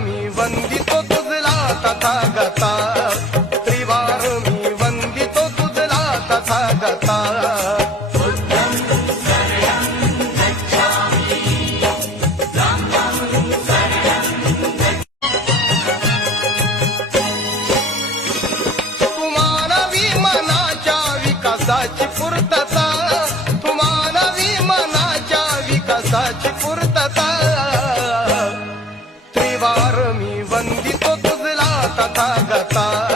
मी वंदितो तुझला तथागता, त्रिवार मी वंदितो तुझला तथागता. तुम्हानवी मनाच्या विकासाची पूर्तता, तुम्हानवी मनाच्या विकासाची पूर्तता. त्रिवार मी वंदितो तुझला तथागता.